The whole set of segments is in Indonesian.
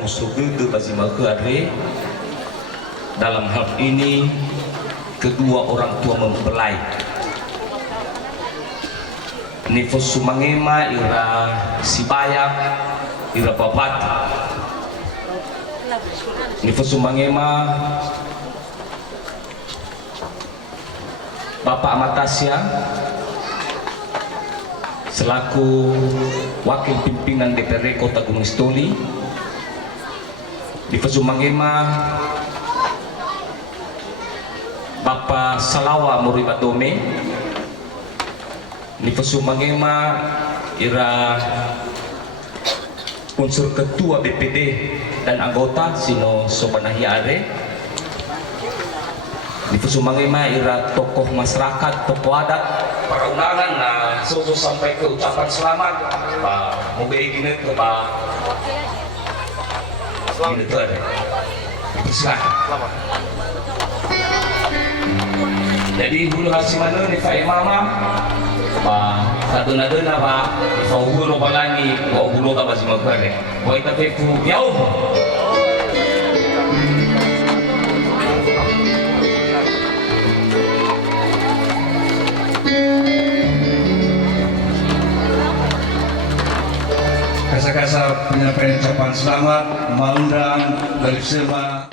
musuh ke bazima ke adre. Dalam hal ini kedua orang tua mempelai nifos sumangema ira sibayak ira babat nifos sumangema Bapak Amatasya selaku wakil pimpinan DPRD Kota Gunung Sitoli, nifos sumangema Bapak Salawa Muribatome, nifos sumangema ira unsur ketua BPD dan anggota sino sobanahi are. Nifos sumangema ira tokoh masyarakat, tokoh adat, para undangan susu sampai ke ucapan selamat Pak Mobe gini ke Pak gini tuh ada. Selamat. Jadi hulu hasimana ni Pak Mama Pak kaduna-duna Pak Pak hulu balani Pak hulu tak masih magare Pak ita peku jauh Kasa-kasa penyampaian ucapan selamat mengundang dari semua.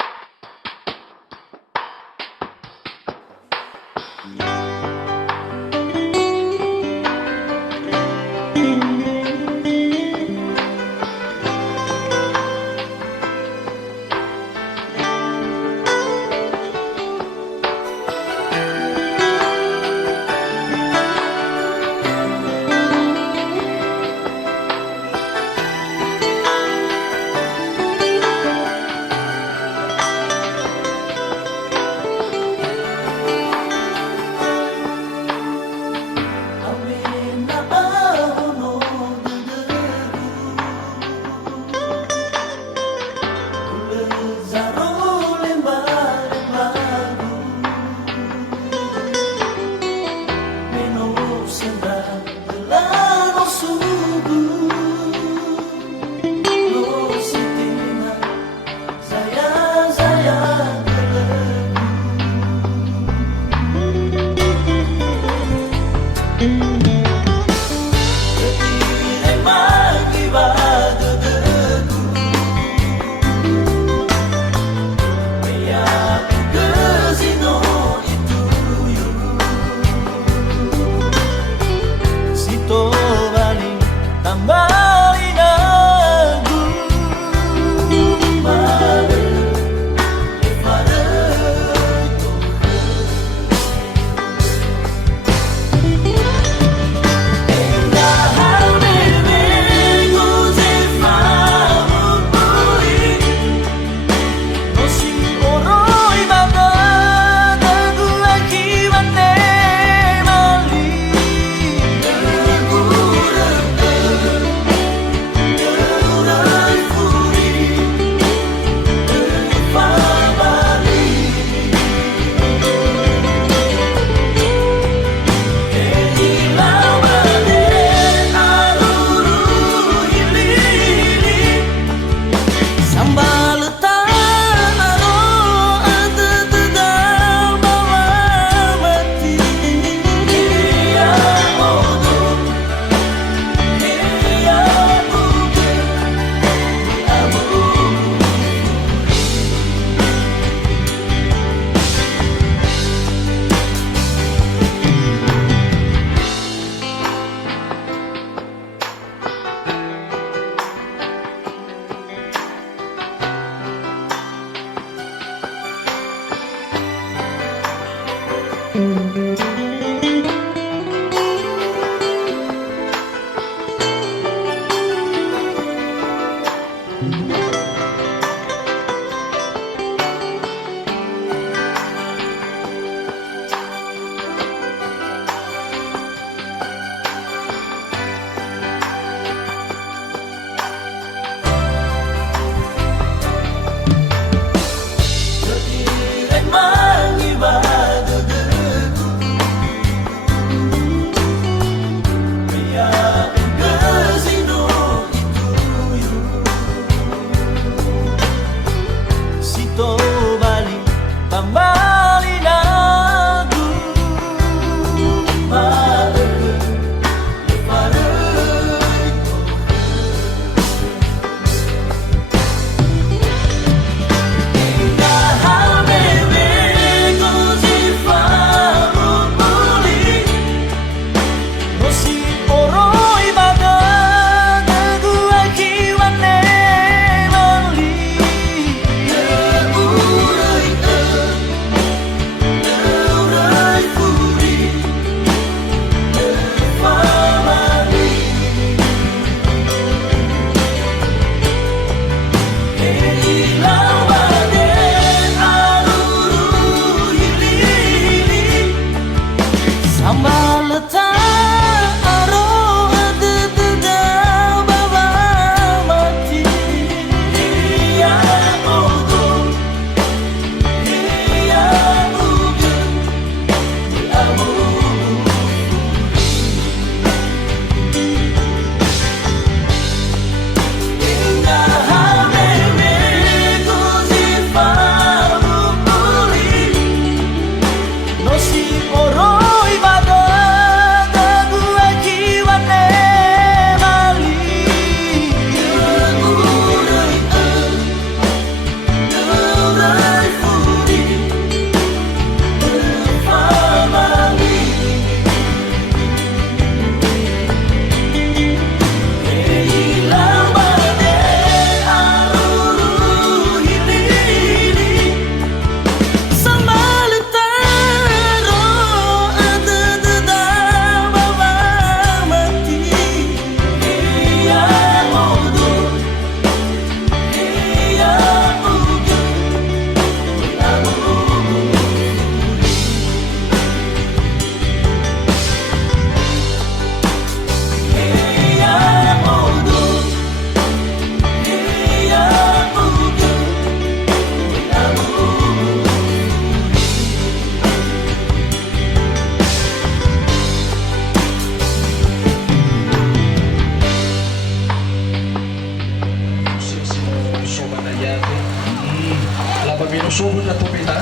Kusubo na tupita.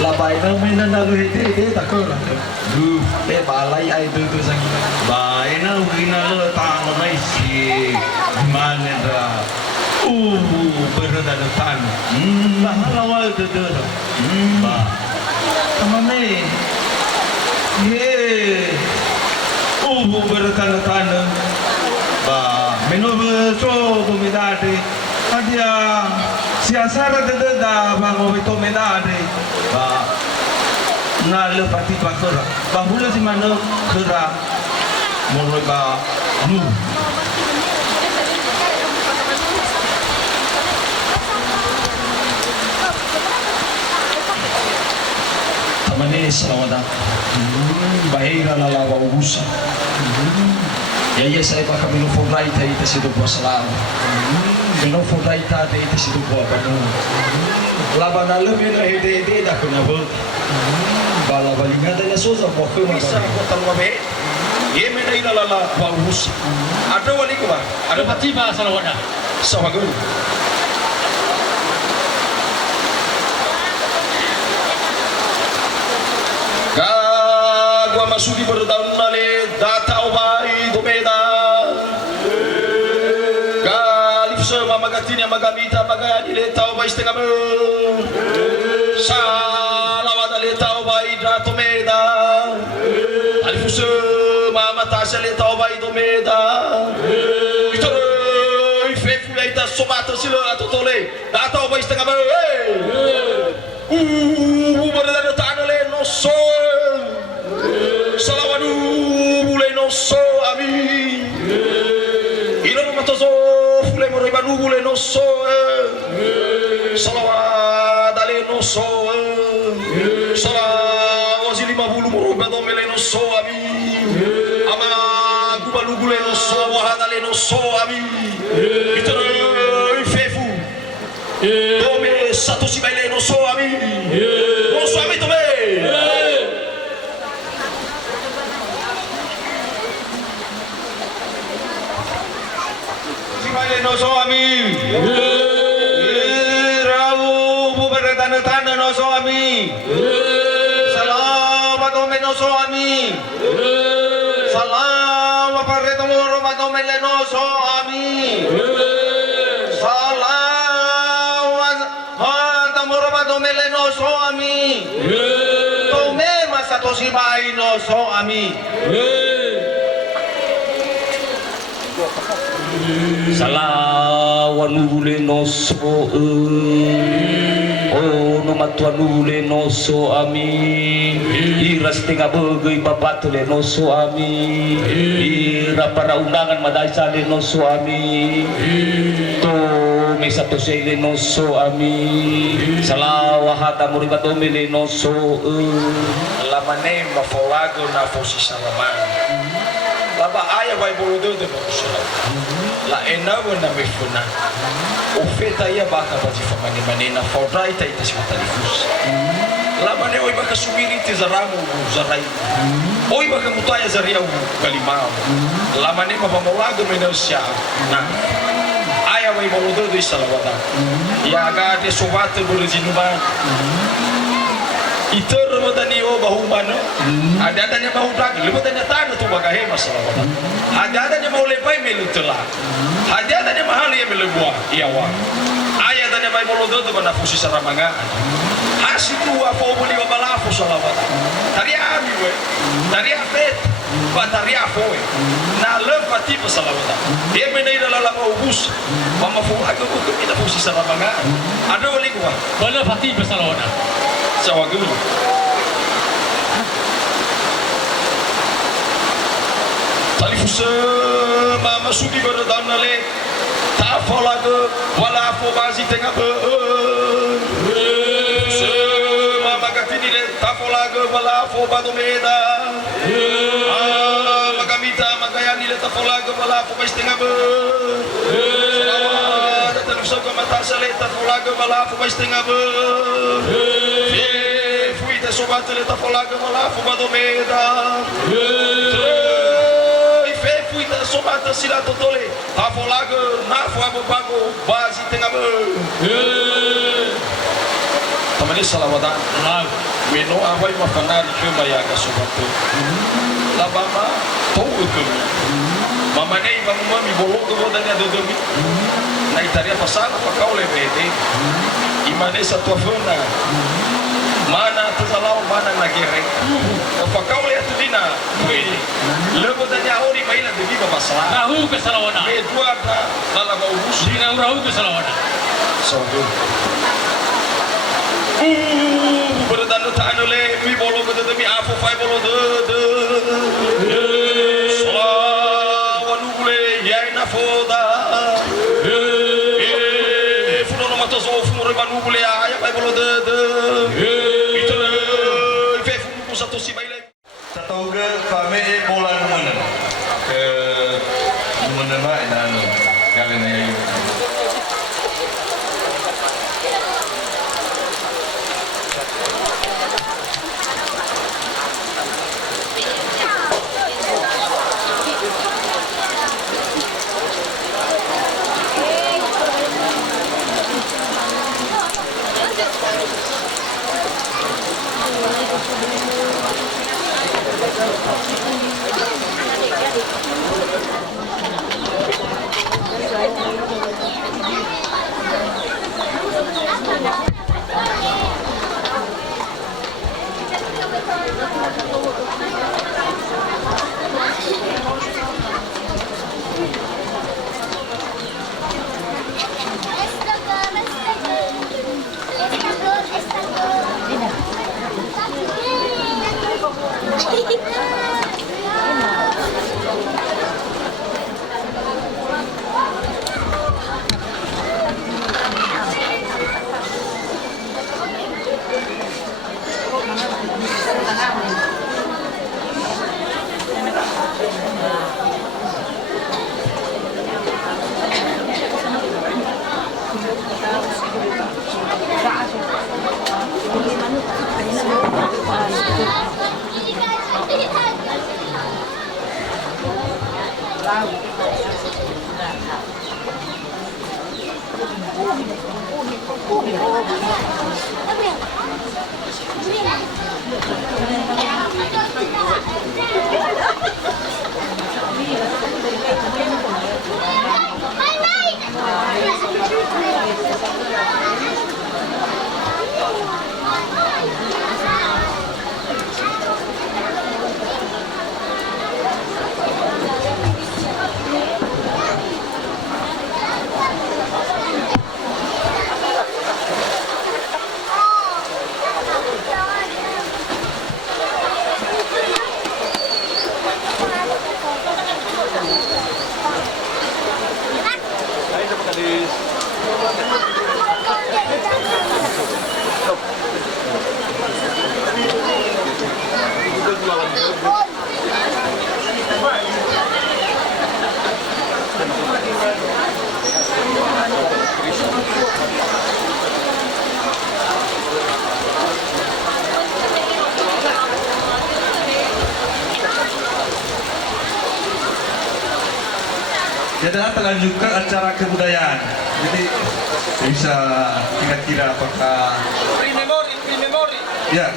Labay na may nanalo takura. Balay ay dudu sang. Bae na ginala tano na si manera. Berdadatan. Bahalawal dada. Ba. Kamane. Ye. Berdadatan. Ba. Menobe so bumidade. Adia siasara dada bango itu medade. Ba. Na lepati bakura. Bahula si mana kera. Mulai ba. Tamane salawada. Bahira lalawa ubusa. Yaya saya baka minufundai tayo ita sido po salaam. Minufundai tayo ita sido po apano. Laban na lumin na hide da kunabot. Bala balingan na sosa po kuma. Bisa kota mabe. Ye mena ila lala wa ubusa. Ada wali ko ba? Ada pati ba salawada? Sawagun. Gua masuki berdaun nale data obai domeda. Galif sama magatini magamita magani le tau bai setengah ber. Salawat le tau bai data domeda. Alif sama matasha le tau bai domeda. Itu fefu le ita somata silo atau tole data obai setengah ber. Berdaun tanah le no so. Salawadu mulai noso ami. Ilo matoso mulai moribanu mulai noso. Salawat ale noso. Salawat si 50 moribanu mulai noso ami. Ama gubalu mulai noso wahat ale noso ami. Itu fefu. Dome satu si baile noso ami. Noso ami tome. No suami, rawu bubar tanda no suami, salam atau no suami, salam apa retomoro atau no suami, salam atamoro atau no suami, tome masa tosi bai no suami. Salawanule noso no matuanule noso ami iras tinga bagay babatule noso ami ira para undangan madaisa le noso ami to may satu sile noso ami salawahata muribato mile noso Lamane mafawago na fosi salaman. Laba aya vai boludo de bosala. La enawo na mefuna. Ofeta ia baka bati famani manena fodrai ta ita simatalifus. La mane oi baka subiri te zaramu zarai. Oi baka mutaya zariau kalimau. La mane mapamawado menosya. Na aya vai boludo de salawata. Ya ga de sobate bolizinuba. Itu rebutannya bahu mana? Ada-adanya bahu daging, rebutannya tanah tu bagahe masalah. Ada-adanya mau lepai melutelah. Ada-adanya mahal ia melebuah, iya wah. Ayatnya mai molodo tu benda fusi saramanga. Asitu apa beli babalafu salawat. Tari ami we, tari afet, tari afoe. Na lempati salawat. Dia menai dalam lama ubus, mama fu aku kita fusi saramanga. Ada wali gua. Bala pati salawat. Sawagun. Talifus mama sudi berdan nale tafalaga wala fo bazi tengah be mama katini le tafalaga wala fo badomeda magamita magayani le tafalaga wala fo bazi tengah be talifus mata sale tafalaga wala fo bazi tengah be sobat le tafalaga wala fo badomeda fuita somata sila totole afolaga na fo abo bago base tengah salawatan. Meno awai mafanari kema ya kasobato. Labama tau kemi. Mama nei mami bologo rodanya dodomi. Na itaria pasala pakau levete. Imane satu fona. Mana tazalau mana nagere. Pakau le atudina. Lebo tanya ori maila de viva pasala. Rahu ke salawana. Dua lala bau bus. Dina rahu ke salawana. Sodo. Berdanu tanu le mi bolo bedo mi afu fai bolo de. Salawanu le yaina foda. Funo mato zo funo banu le aya fai bolo de. Itu fe funo satu si baile. Tatoga kami bola mana ke mana mai dan kalian ayu. Jadi kita lanjutkan acara kebudayaan. Jadi bisa kira-kira apakah Memori. ya.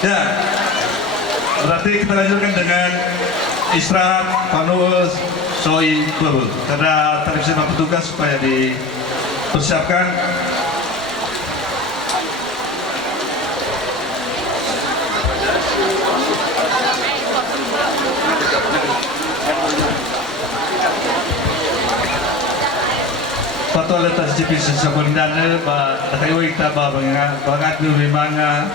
Ya. Berarti kita lanjutkan dengan istirahat Panus Soi Bubul. Karena tadi sama petugas supaya dipersiapkan. Patuloy tayo sa Polindana, nakayo kita bangat yung mga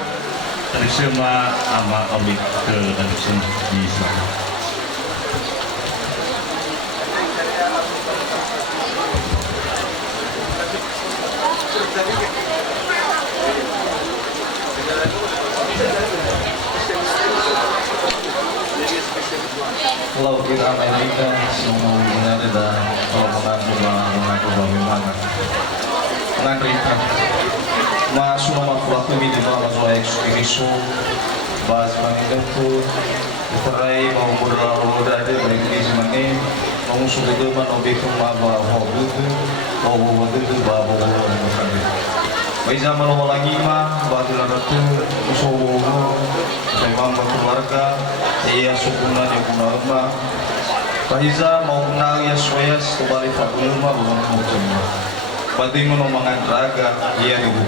tradisyon ama awit ke tradisyon di Islam. Kalau kita Amerika semua mengenai dan kalau mengaku memang Amerika mas uma waktu ini di mana saya ekspedisi bahas Amerika itu Itarai mau modal roda ada bagi semani mau sudah tu mana objek maba hobi tu mau hobi tu bawa bukan. Baik zaman lagi mah batu lada tu usaha saya bangga keluarga iya sukunan yang punya rumah. Pahiza mau nang ya soyas kembali fakulma bukan macam. Pati mo mangandraga iya ibu.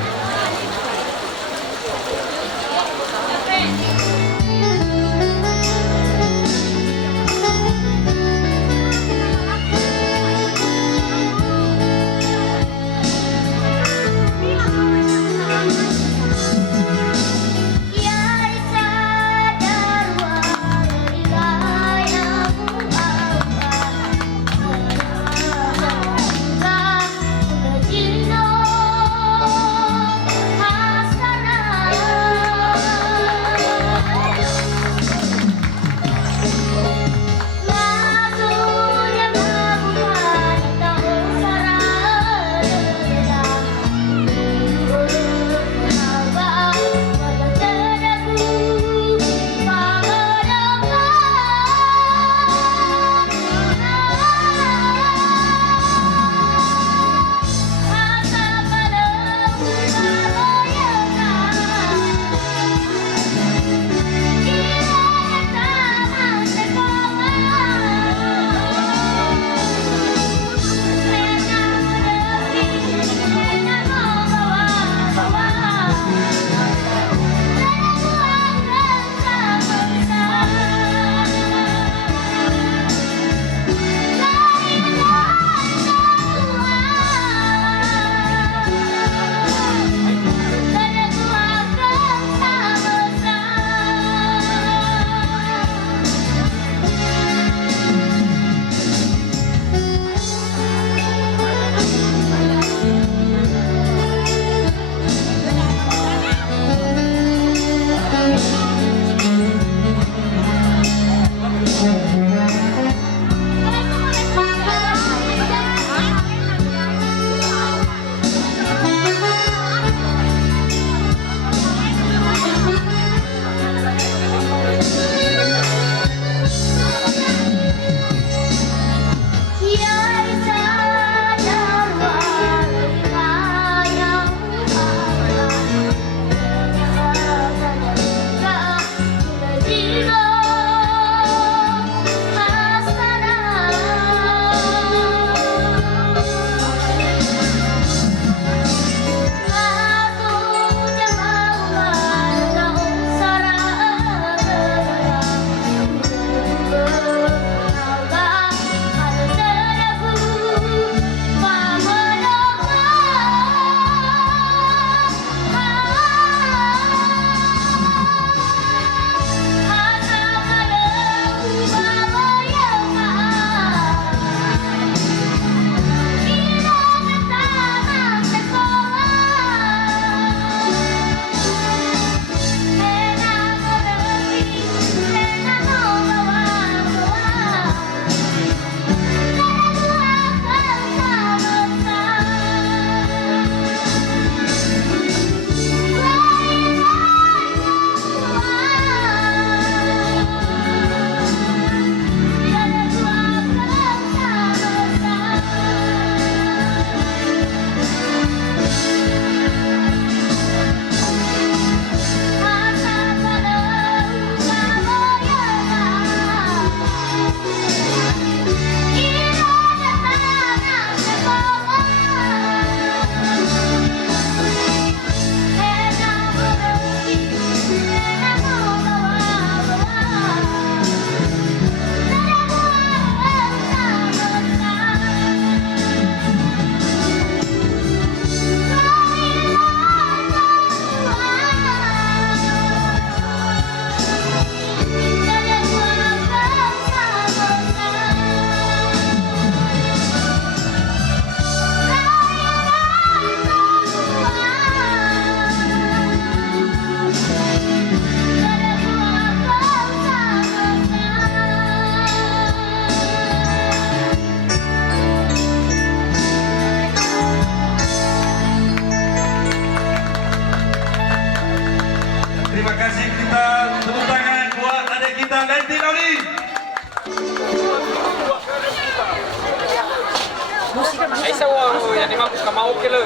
Ay sa yan ni Ma'am kamao kilo.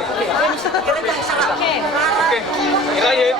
Okay. Ilaye.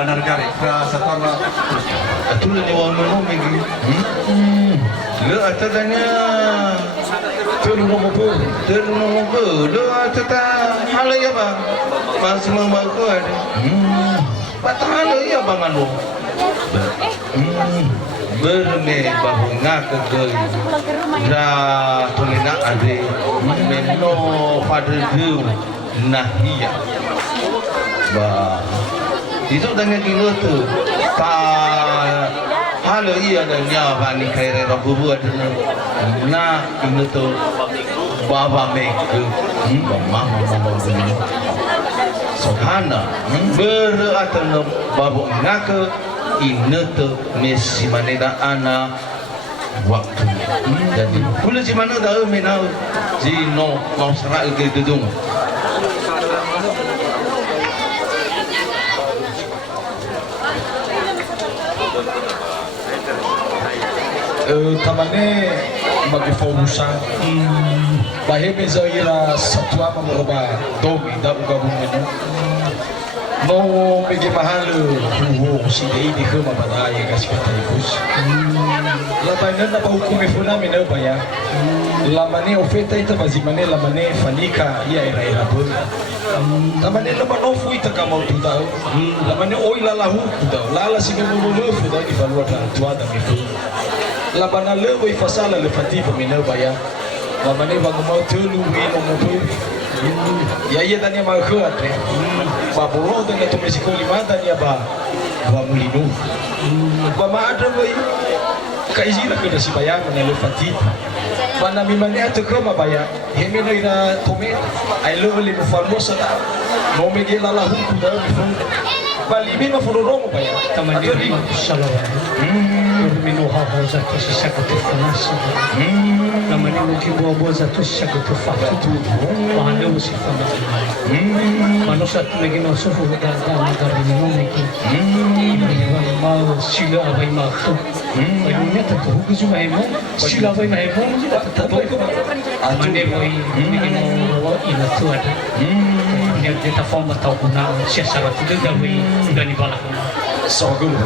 Bandar Gari kerasa tanah. Atulah ni orang mana lagi. Le atatanya terlalu apa? Le atata halaya bang. Masih membaku ada. Patah halaya bang anu. Berne bahu ngak kegel. Dah tolena ade. Meno pada tu nahia. Bah. Itu tanya kira tu. Ta halo iya dan nyawa ni kaya rabu buat na ini tu baba make mama bunyi sohana beratan babu ngake ini tu mesi mana ana waktu jadi boleh si mana dah menau jino mau serak ke gedung tamane bagi fokusan baheme zaira satwa mamoroba domi da ugabungan no bagi mahal huwo si dei di kema badaya gaspata ikus labanan na hukum efuna mina baya lamane ofeta ita bazimane lamane fanika ia era bun tamane lamano fui takama utau lamane oi lalahu utau lala singa mulu fu da di valua tua da mifu labana lewe fasala le fatifa mina baya labane bagumau tulu wino motu ya ia tanya mau ke atre baburo dan itu mesiko lima tanya ba mulinu ba ada boy kaizira ke dasi baya menelu fatifa bana mimane atu kroma baya hemeno ina tome ai lewe le famosa da no me ge lala hu da bifu bali mima furorongo baya Tamandiri Salawat. Mino hawa zatu sisakatu fanasa. Namani mukibuwa zatu sisakatu fatutu. Wahanda usifana. Manusia tulagino sufu ganda magari nomiki. Iba mau sila abai makhu. Ayunya tatu hukuzu mahemo. Sila abai mahemo. Tatu mane boy mino ina tuada. Dia kita forma tahu guna siasat itu gawe gani bala. Sogul.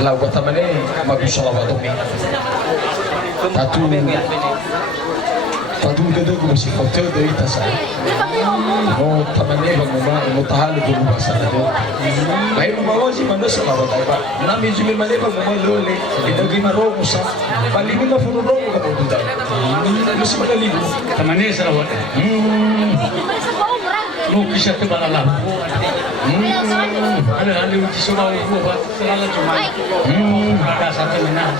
La guatamane magusalawadomi. Tatu dedo gusi foto de itasa. No tamane banguma no tahali gulu basana do. Baik mawaji manusia lawadai ba. Nami jumi male banguma lole. Ida gima ro musa. Bali mina furu ro ka boduda. Musi madali. Tamane Salawat. No kisah tu balala. Ada uji soal buat selalu cuma. Ada satu menang.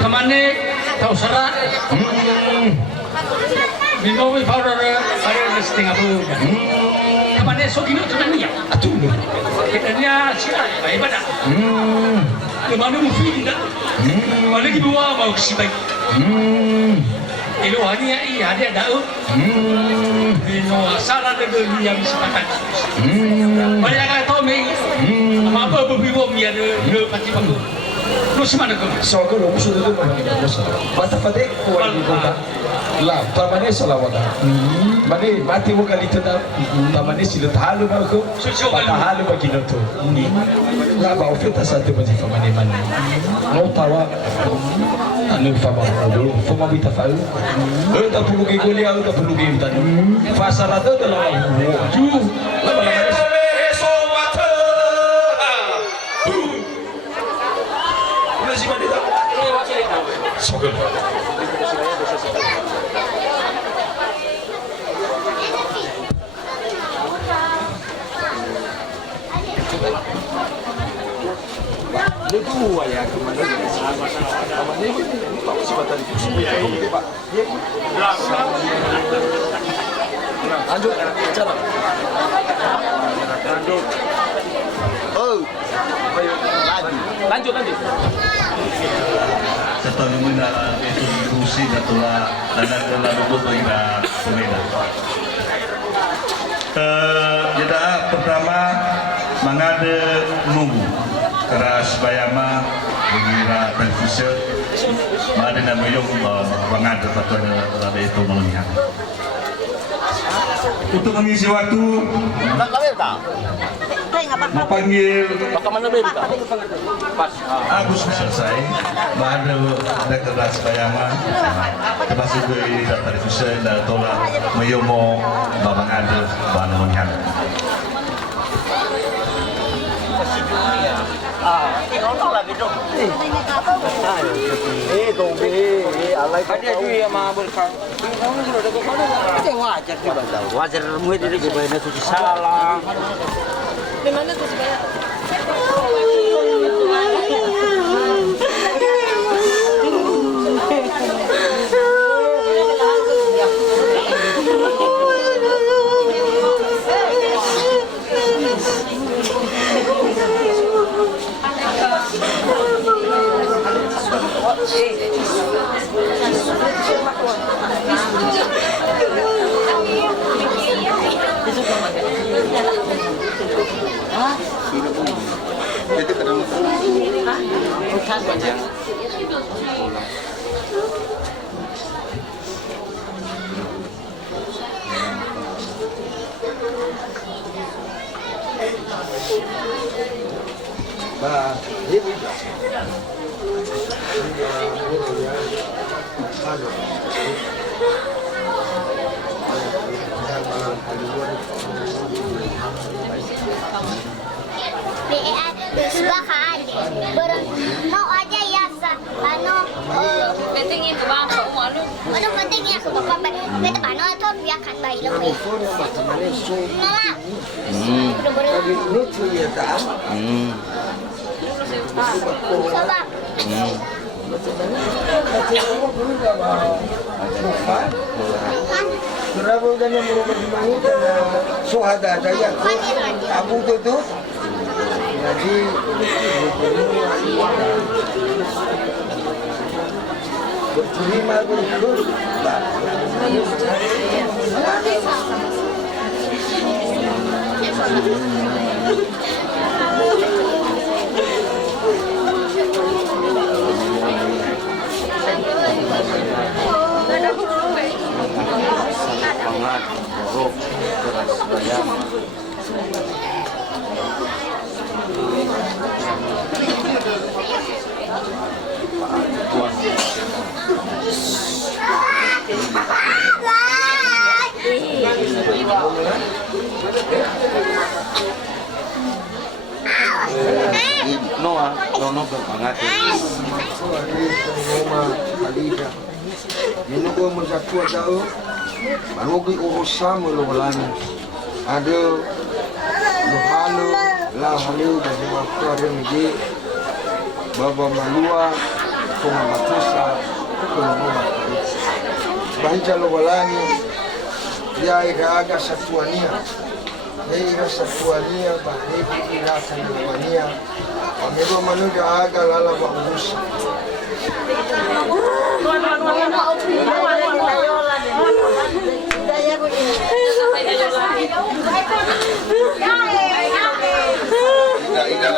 Tamane tahu serak. Minum powder ada setengah bulan. Tamane sogino cuma ni ya. Atuh. Kitanya siapa? Ibadah. Kemana mufid dah? Mana kita bawa mau kesibay? Ilo hani ya iya ada dah. Ino salah ada dia bisa pakai. Banyak kan tahu ni. Apa berbiwa dia ada pasti bagus. Lu semana kau? Sogul musuh dedo musa. Bata fade ko ni boga. La tamane salawada. Mane mati wo galita da tamane sila halu ba ko. Bata halu ba kinoto. La ba ofeta sa te bati famane mane. No tawa anu fama do fama bita fau. Ta pulu ke goli au ta pulu ke tanu. Fasarado da la ju. La ba la Sogul. Lu ya kemana dia? Sama ni tak sebatan itu. Pak. Lanjut cara. Oh. Lanjut. Setelah mena institusi datulah dan lalu betul ina pemena. Jadi pertama mengada nunggu keras bayama mengira televisi Mana na mo yung pangadat at ada itu malangnya. Untuk mengisi waktu, memanggil Agus selesai, ada keras bayangan, termasuk dari data Hussein dan Tola Mayomo Babang Ade Bana Menyan. Wajar muid ini kebayang itu salah. Gimana tuh sebenarnya? Sebahan mau aja ya pentingnya ke bangsa malu pentingnya ke bapak kita pano atau dia kan bayi lebih coba Berapa dan yang berubah di mana suhada daya Abu Dudut jadi berterima berikut sangat buruk keras bayang no berpangat ini ko masatua jauh manugi urusan melolani ada luhalo la halu dari waktu ada miji baba malua kuma matusa kuma mama bahija lolani ya iraga satuania ira satuania bahebi ira satuania amego manuga aga lala bagusa ya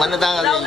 Mana tangan?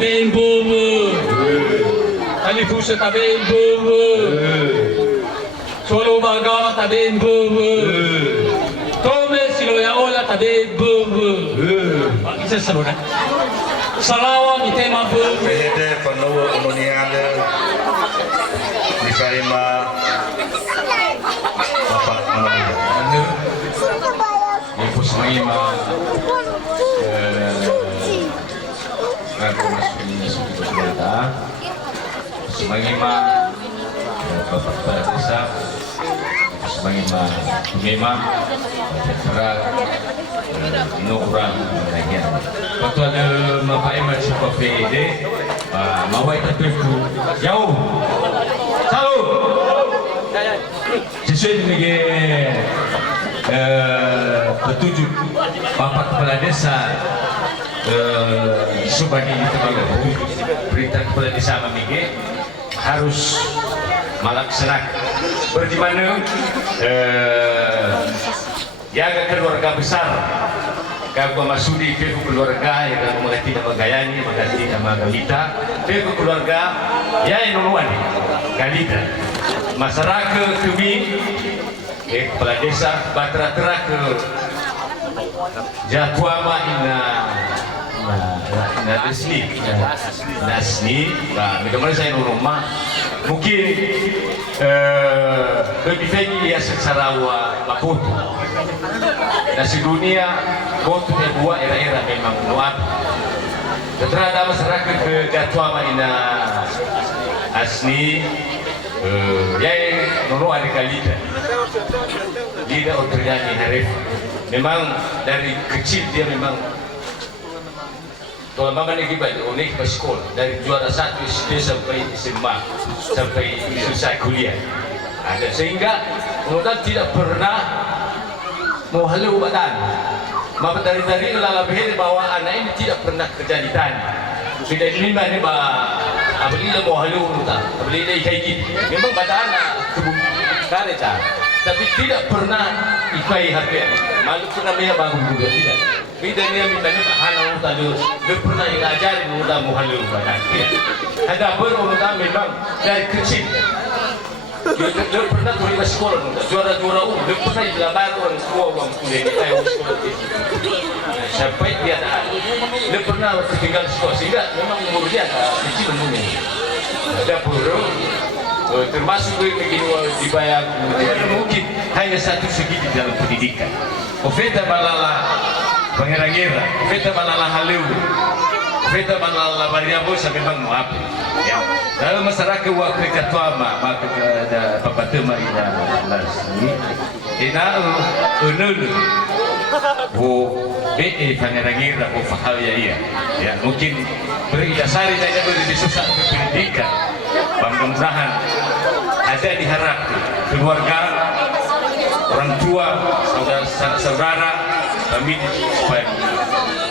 Tabi bobo. Ali pusa tabi bobo. Gawa tabe bebe. Tome silo ya ola tabe bebe. Isa sabona. Salawa mitema bebe. Pede panowo koloniale di Kaima Bapak Malamida. Ibu Semaima Ragu Mas Feminis untuk berita Semaima Bapak Kepala Desa Semaima Pemema Para Nukurang Lagian waktu ada Bapak Emat Sebuah PED Mawai tertentu jauh salut sesuai dengan petunjuk Bapak Kepala Desa sebagai berita Kepala Desa Mamige harus melaksanakan bagaimana jaga keluarga besar kalau masudi ke keluarga yang mulai tidak menggayani mengganti nama Galita ke keluarga ya inuan Galita masyarakat kami Kepala Desa Batra-Tra ke Jatuama ina Nasni bagaimana saya rumah mungkin lebih baik ya secara Maputo nasi dunia Maputo yang dua era-era memang muat terhadap masyarakat ke Jatuama ina Asni yang nono ada Galita Lida Otriani Harif memang dari kecil dia memang kalau mama ini baik unik ke sekolah dari juara 1 SD sampai SMA sampai selesai kuliah ada sehingga kemudian tidak pernah mau halu badan mama dari lalabih bahwa anak ini tidak pernah kerja di tanah tidak ini mana bah apabila mau halu tak apabila kayak gitu memang badan kebun karya tapi tidak pernah ikai harga malu pernah dia bangun juga tidak beda dia minta hana tadi dia pernah diajari muda muhalu badan tidak ada berulang memang dari kecil dia pernah kuliah sekolah juara dia pernah dilamar orang semua orang kuliah di kayu sekolah sampai dia dia pernah tinggal sekolah sehingga memang umur dia kecil umurnya ada burung termasuk begini dibayar mungkin hanya satu segi di dalam pendidikan. Ofeta balala pengira-ngira, ofeta balala halu, ofeta balala variabel sampai bang maaf. Ya, dalam masyarakat waktu ketuama maka ada papatema ina lasni, ina unul, bu be pengira-ngira bu fahal ya ya mungkin berdasari saja beri susah pendidikan. Mudah-mudahan ada diharapkan keluarga, orang tua, saudara, kami supaya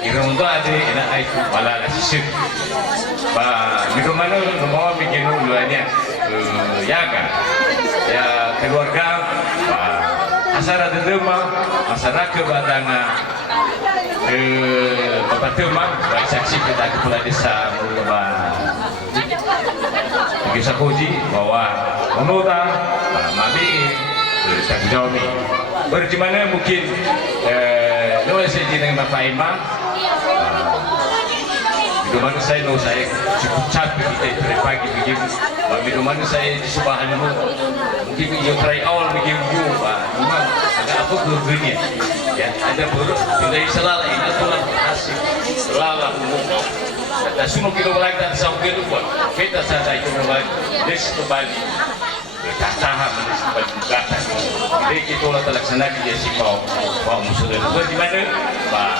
irunga ada enak itu malah sisir. Bah, di mana mau bikin duluannya jaga ya keluarga, asara derma, masyarakat badanga, bapak teman, saksi kita Kepala Desa Bisa koji bahwa menurut mami tanggung jawab ini. Bagaimana mungkin nulis dengan Bapak Imam. Bagaimana saya cukup capek kita dari pagi begini. Bagaimana saya di subahan mungkin video try awal begini memang ada apa kerugiannya. Ya ada buruk tidak salah ini aturan hasil salah umum. Dan semua kita melakukan sampai lupa kita saja itu kembali des kembali tahap des kembali kata jadi kita telah laksanakan dia si mau musuh di mana pak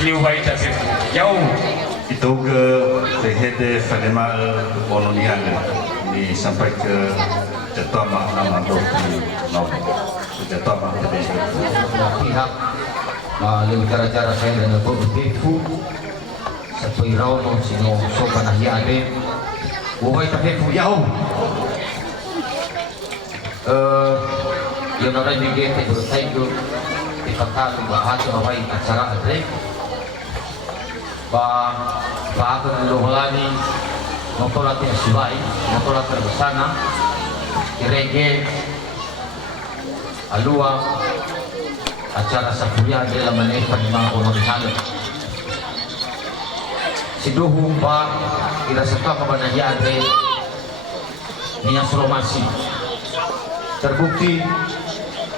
beliau baik tapi jauh itu ke THD Fadema Kolonial ini sampai ke Ketua Mahkamah Agung Ketua Mahkamah pihak negara-negara saya dan berbeda sampai rauno sino sopan ahiade buhay tapi jauh yang orang juga berusaha itu dikatakan bahas bahwa acara ada bahkan lohalani motorat yang sulai motorat terbesana kirege alua acara sapuya adalah meneh panimang pemeriksaan. Siduhu ba kira serta kebanaya adre niya Suromasi terbukti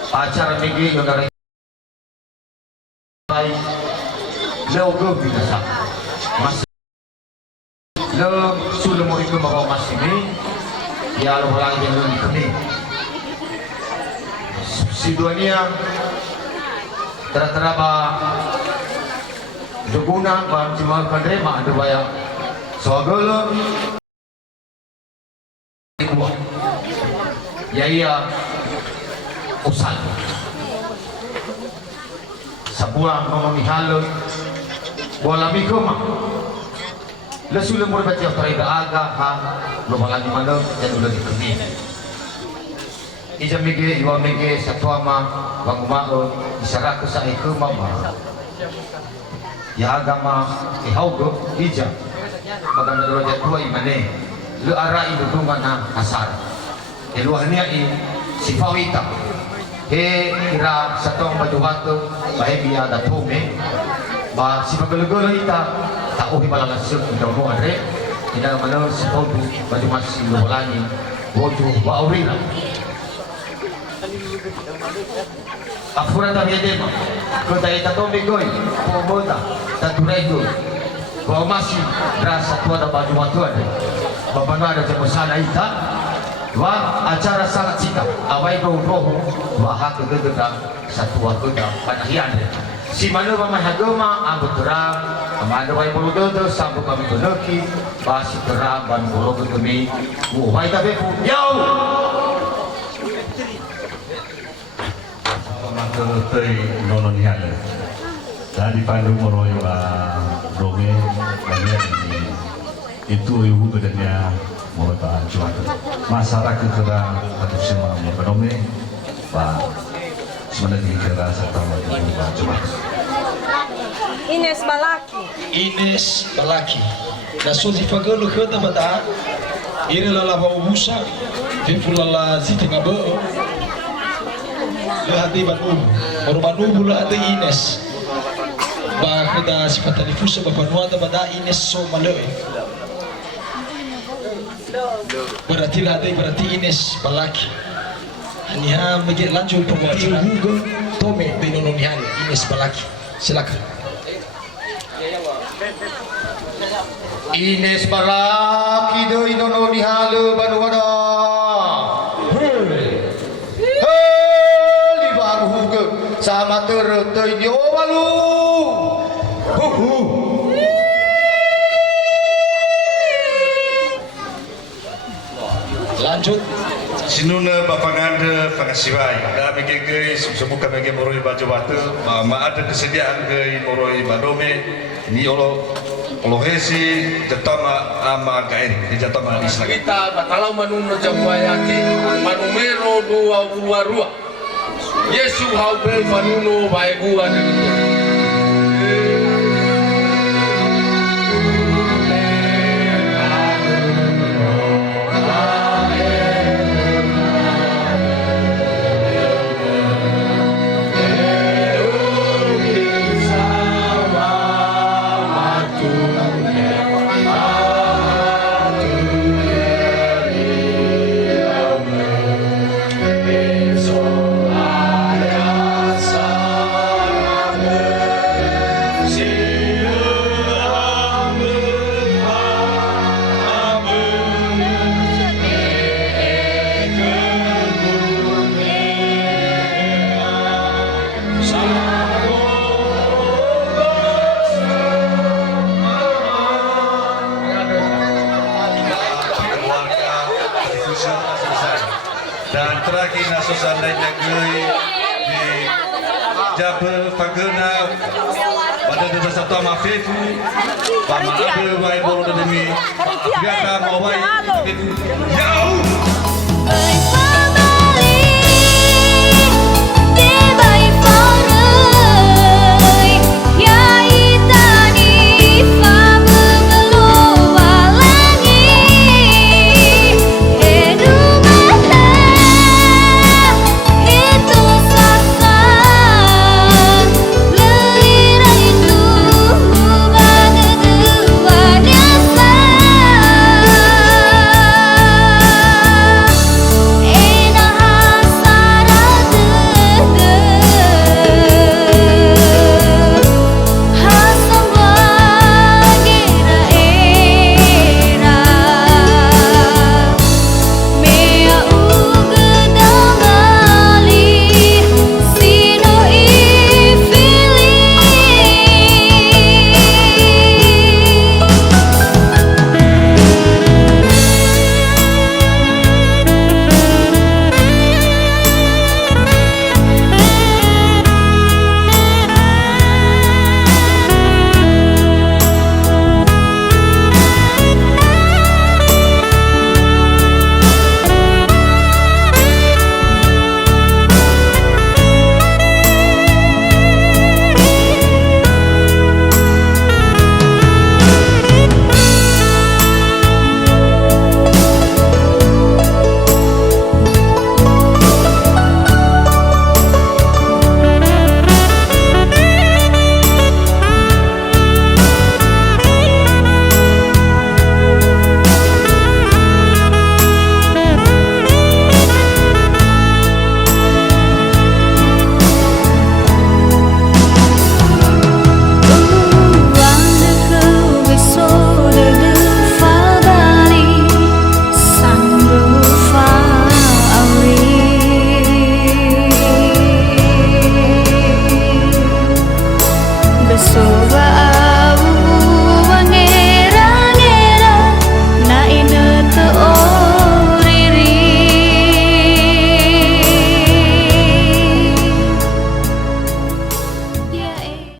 acara megi yang dari leo binasa masih leo sudah mau ikut bawa masih ini ya lo lagi yang lebih kini si dunia teraba duguna bang cuma kadrema ada banyak soal ya iya usai sebuah ngomong halo bola mikoma lesulah murah baca terida aga ha lo lagi mana jadi udah dikeni ija mege iwa mege satu ama bang umaro isyarat ke saya ke mama ya agama ihaugo ija maganda roja tua imane le ara ibu dungan na asar eluahnya i sifawita kira satu baju batu baik dia ada tume ba si pagalagola ita tahu himalangan sir kita mau adre tidak mana sepotu baju masih lolani bojo baurina afura ta hedema ko ta ita to migoi pomota ta turego ko masih rasa tua da baju batu adre babana ada jemosana ita wah acara sangat cita awai roh wah hak gegeda satu waktu dah panahian si mana pemahagama ambil terang amanda wai bolodo sampai kami konoki basi terang ban bolodo kami wai tapi yau maka tei nonon hiale dari pandu moroi ba rome banyak itu ibu bedanya mau jual masyarakat kira atau semua ekonomi pak sebenarnya kira serta mau jual Ines Balaki. Ines Balaki. Na sozi fagalo khata bata. Ire la lava ubusa. Fifula la zite ngabo. Le hati banu. Baru banu bula hati Ines. Ba khata sifat difusa ba panuata bata Ines so maloi. Berarti Ines Balaki. Hanya bagi lanjut pembahasan Google Tome Benononihan Ines Balaki. Silakan. Ines Balaki do inono ni halu banuada hei baru huge sama terutoi dio balu Lanjut. sinuna bapanganda pangasiwai da mege guys sebuka mege moroi baju batu ma ada kesediaan ke moroi badome ni olo hesi jatama ama gaen di jatama islam Kita batalau manuno jambayati manumero dua rua. Yesu hau be manuno bae gua dan terakhir nasusan lain negeri di Jabal Fagana pada 21 Mafifu Pama Abu Wai Bolo Demi Biasa Mawai Yau